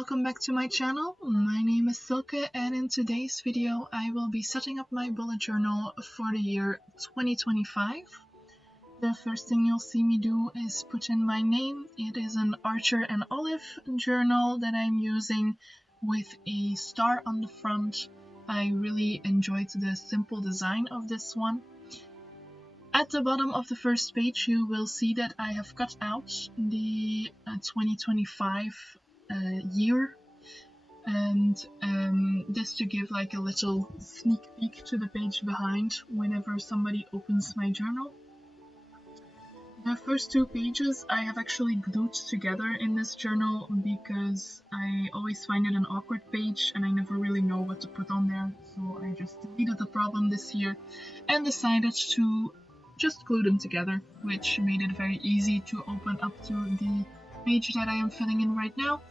welcome back to my channel. My name is Silke and in today's video I will be setting up my bullet journal for the year 2025. The first thing you'll see me do is put in my name. It is an Archer and Olive journal that I'm using with a star on the front. I really enjoyed the simple design of this one. At the bottom of the first page you will see that I have cut out the 2025 year, and this to give like a little sneak peek to the page behind whenever somebody opens my journal. The first two pages I have actually glued together in this journal because I always find it an awkward page and I never really know what to put on there, so I just deleted the problem this year and decided to just glue them together, which made it very easy to open up to the page that I am filling in right now,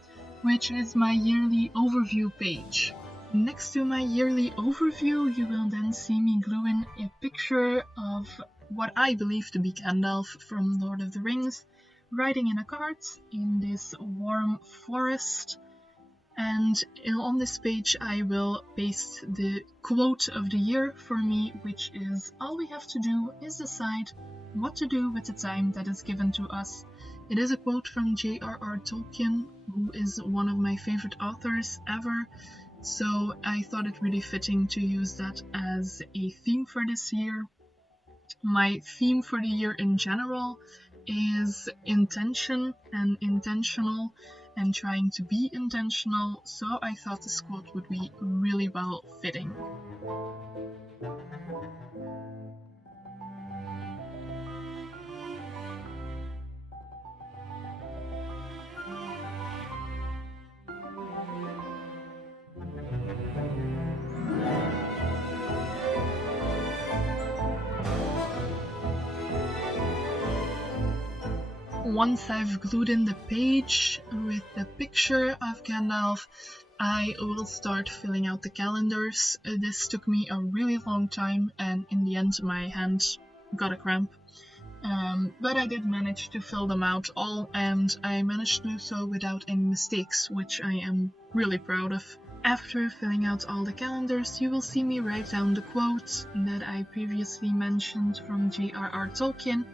which is my yearly overview page. Next to my yearly overview, you will then see me glue in a picture of what I believe to be Gandalf from Lord of the Rings, riding in a cart in this warm forest. And on this page I will paste the quote of the year for me, which is: all we have to do is decide what to do with the time that is given to us. It is a quote from J.R.R. Tolkien, who is one of my favorite authors ever, so I thought it really fitting to use that as a theme for this year. My theme for the year in general is intention and intentional and trying to be intentional, so I thought this quote would be really well fitting. Once I've glued in the page with the picture of Gandalf, I will start filling out the calendars. This took me a really long time and in the end my hand got a cramp. But I did manage to fill them out all, and I managed to do so without any mistakes, which I am really proud of. After filling out all the calendars, you will see me write down the quotes that I previously mentioned from J.R.R. Tolkien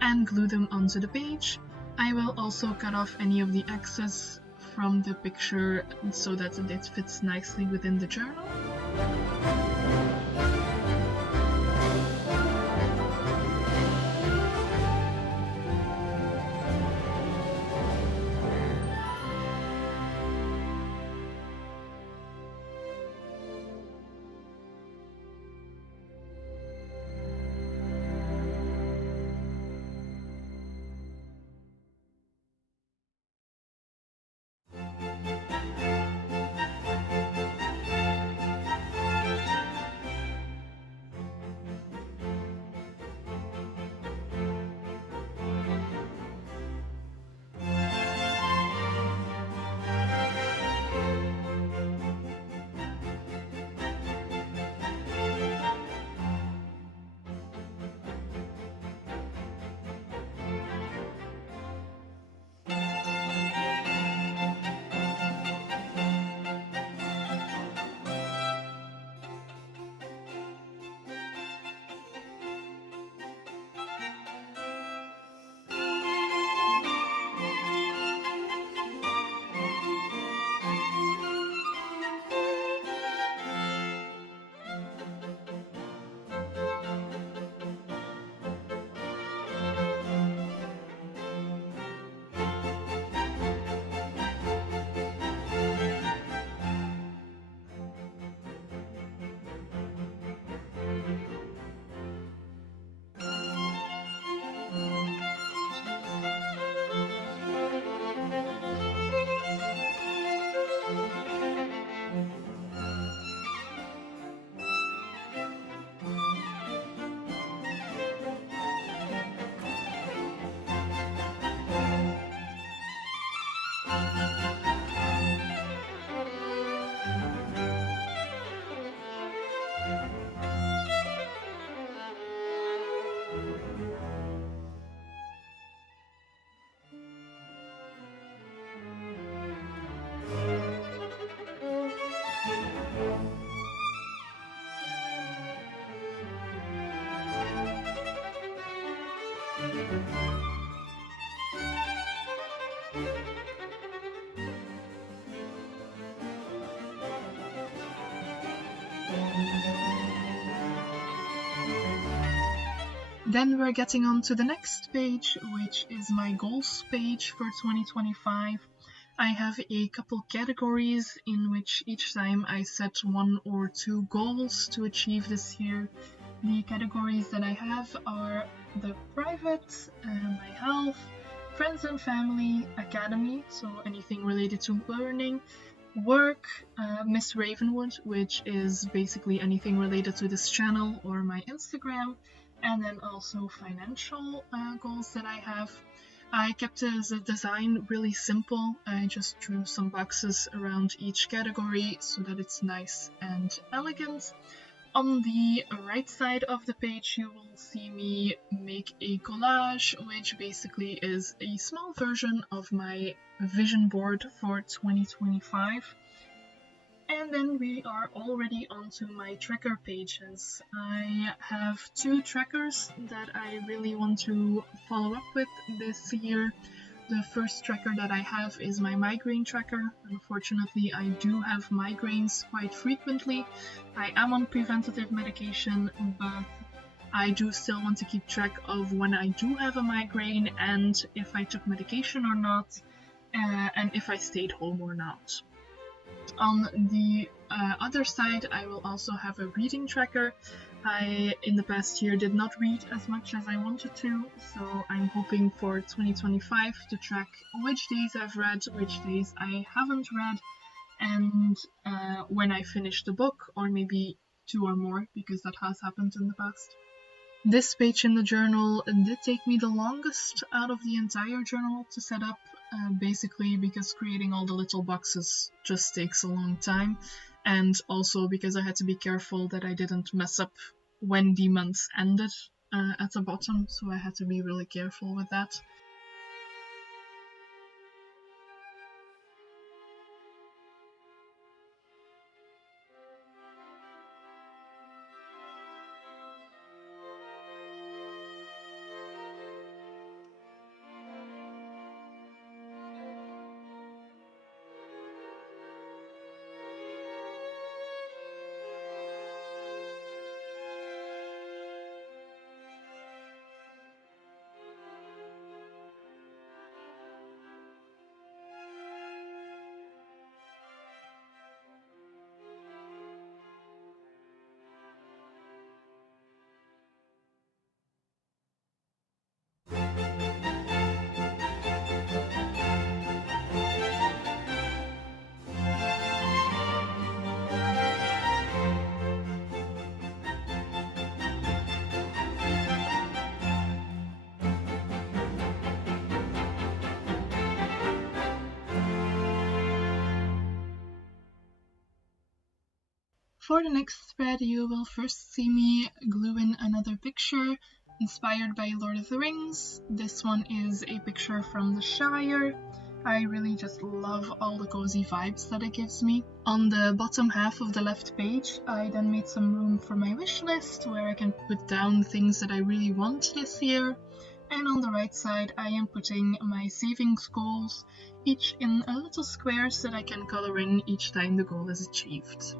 and glue them onto the page. I will also cut off any of the excess from the picture so that it fits nicely within the journal. Then we're getting on to the next page, which is my goals page for 2025. I have a couple categories in which each time I set 1 or 2 goals to achieve this year. The categories that I have are the private, my health, friends and family, academy, so anything related to learning, work, Miss Ravenwood, which is basically anything related to this channel or my Instagram, and then also financial goals that I have. I kept the design really simple. I just drew some boxes around each category so that it's nice and elegant. On the right side of the page, you will see me make a collage, which basically is a small version of my vision board for 2025. And then we are already onto my tracker pages. I have 2 trackers that I really want to follow up with this year. The first tracker that I have is my migraine tracker. Unfortunately, I do have migraines quite frequently. I am on preventative medication, but I do still want to keep track of when I do have a migraine and if I took medication or not, and if I stayed home or not. On the other side, I will also have a reading tracker. I, in the past year, did not read as much as I wanted to, so I'm hoping for 2025 to track which days I've read, which days I haven't read, and when I finish the book, or maybe 2 or more, because that has happened in the past. This page in the journal did take me the longest out of the entire journal to set up, basically because creating all the little boxes just takes a long time, and also because I had to be careful that I didn't mess up when the months ended at the bottom, so I had to be really careful with that. For the next spread, you will first see me glue in another picture inspired by Lord of the Rings. This one is a picture from the Shire. I really just love all the cozy vibes that it gives me. On the bottom half of the left page, I then made some room for my wish list where I can put down things that I really want this year. And on the right side, I am putting my savings goals, each in a little square so that I can color in each time the goal is achieved.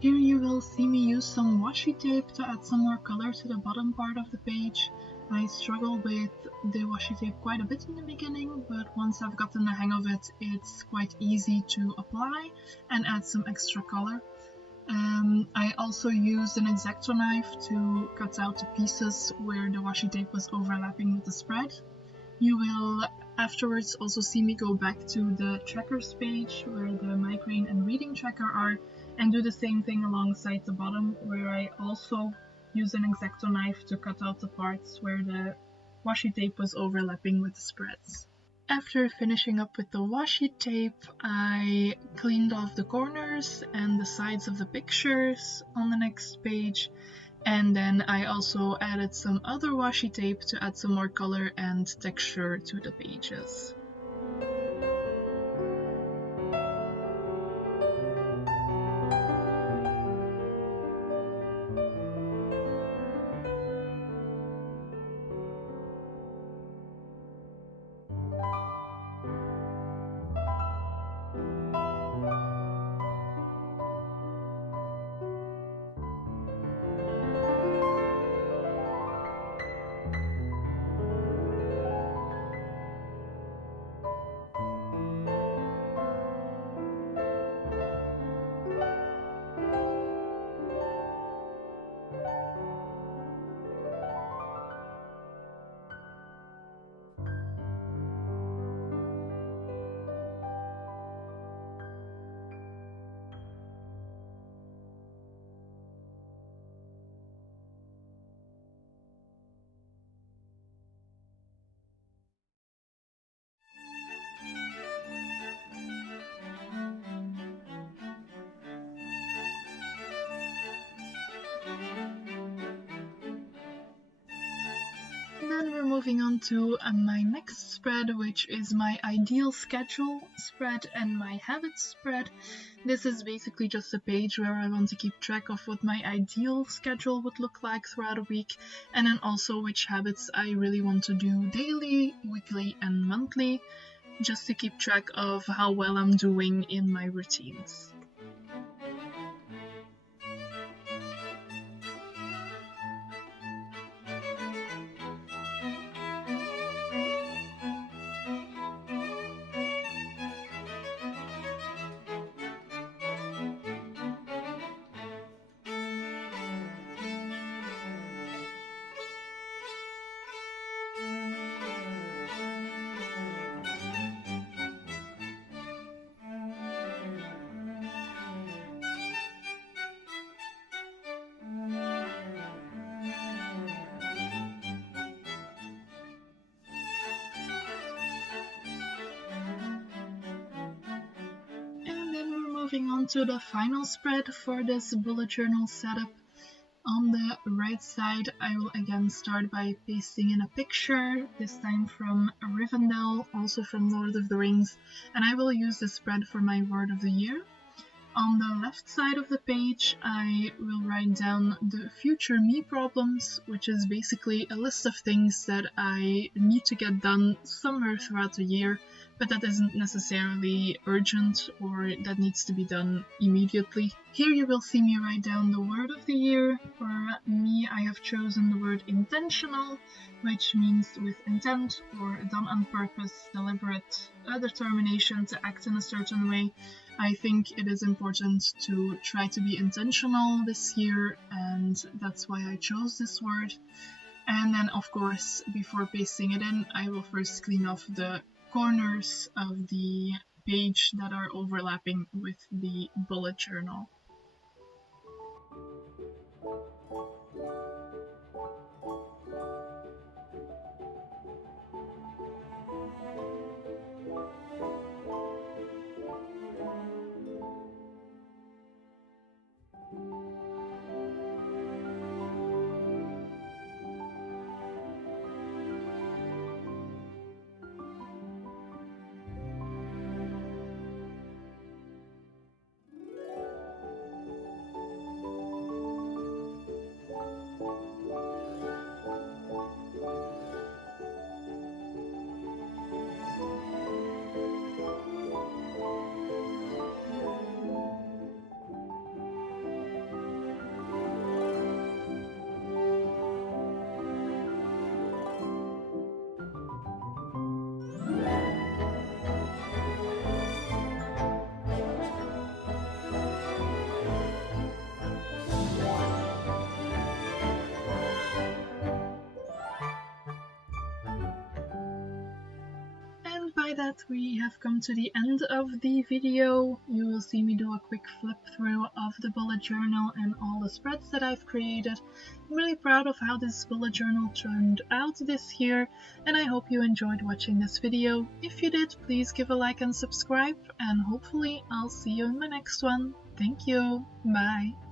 Here you will see me use some washi tape to add some more color to the bottom part of the page. I struggled with the washi tape quite a bit in the beginning, but once I've gotten the hang of it, it's quite easy to apply and add some extra color. I also used an X-Acto knife to cut out the pieces where the washi tape was overlapping with the spread. You will afterwards also see me go back to the trackers page where the migraine and reading tracker are, and do the same thing alongside the bottom, where I also use an X-Acto knife to cut out the parts where the washi tape was overlapping with the spreads. After finishing up with the washi tape, I cleaned off the corners and the sides of the pictures on the next page, and then I also added some other washi tape to add some more color and texture to the pages. Then we're moving on to my next spread, which is my ideal schedule spread and my habits spread. This is basically just a page where I want to keep track of what my ideal schedule would look like throughout a week, and then also which habits I really want to do daily, weekly, and monthly, just to keep track of how well I'm doing in my routines. Moving on to the final spread for this bullet journal setup. On the right side, I will again start by pasting in a picture, this time from Rivendell, also from Lord of the Rings, and I will use this spread for my word of the year. On the left side of the page, I will write down the future me problems, which is basically a list of things that I need to get done somewhere throughout the year, but that isn't necessarily urgent or that needs to be done immediately. Here you will see me write down the word of the year. For me, I have chosen the word intentional, which means with intent or done on purpose, deliberate, a determination to act in a certain way. I think it is important to try to be intentional this year, and that's why I chose this word. And then, of course, before pasting it in, I will first clean off the corners of the page that are overlapping with the bullet journal. by that, we have come to the end of the video. You will see me do a quick flip through of the bullet journal and all the spreads that I've created. I'm really proud of how this bullet journal turned out this year, and I hope you enjoyed watching this video. If you did, please give a like and subscribe, and hopefully I'll see you in my next one. Thank you. Bye.